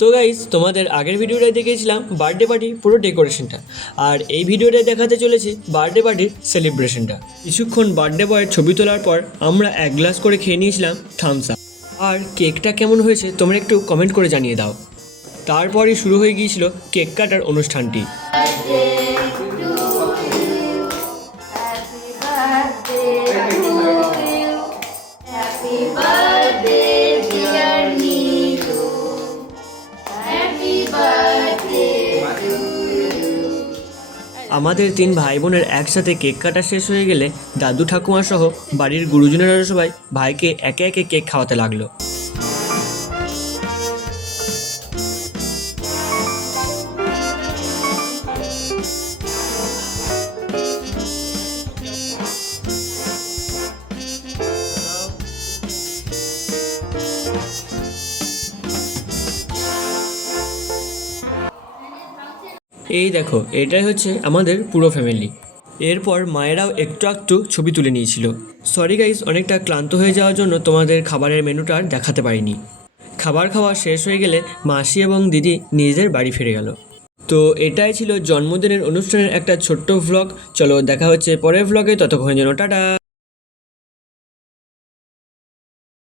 তো গাইস, তোমাদের আগের ভিডিওটায় দেখিয়েছিলাম বার্থডে পার্টি পুরো ডেকোরেশনটা, আর এই ভিডিওটায় দেখাতে চলেছি বার্থডে পার্টির সেলিব্রেশনটা। কিছুক্ষণ বার্থডে বয়ের ছবি তোলার পর আমরা এক গ্লাস করে খেয়ে নিয়েছিলাম থামস আপ। আর কেকটা কেমন হয়েছে তোমরা একটু কমেন্ট করে জানিয়ে দাও। তারপরই শুরু হয়ে গিয়েছিল কেক কাটার অনুষ্ঠানটি। আমাদের তিন ভাই বোনের একসাথে কেক কাটা শেষ হয়ে গেলে দাদু ঠাকুমা সহ বাড়ির গুরুজনেরা সবাই ভাইকে একে একে কেক খাওয়াতে লাগলো। এই দেখো, এটাই হচ্ছে আমাদের পুরো ফ্যামিলি। এরপর মায়েরাও একটু ছবি তুলে নিয়েছিল। সরি গাইস, অনেকটা ক্লান্ত হয়ে যাওয়ার জন্য তোমাদের খাবারের মেনুটা আর দেখাতে পারিনি। খাবার খাওয়া শেষ হয়ে গেলে মাসি এবং দিদি নিজেদের বাড়ি ফিরে গেল। তো এটাই ছিল জন্মদিনের অনুষ্ঠানের একটা ছোট্ট ভ্লগ। চলো দেখা হচ্ছে পরের ভ্লগে, ততক্ষণের জন্য টাটা।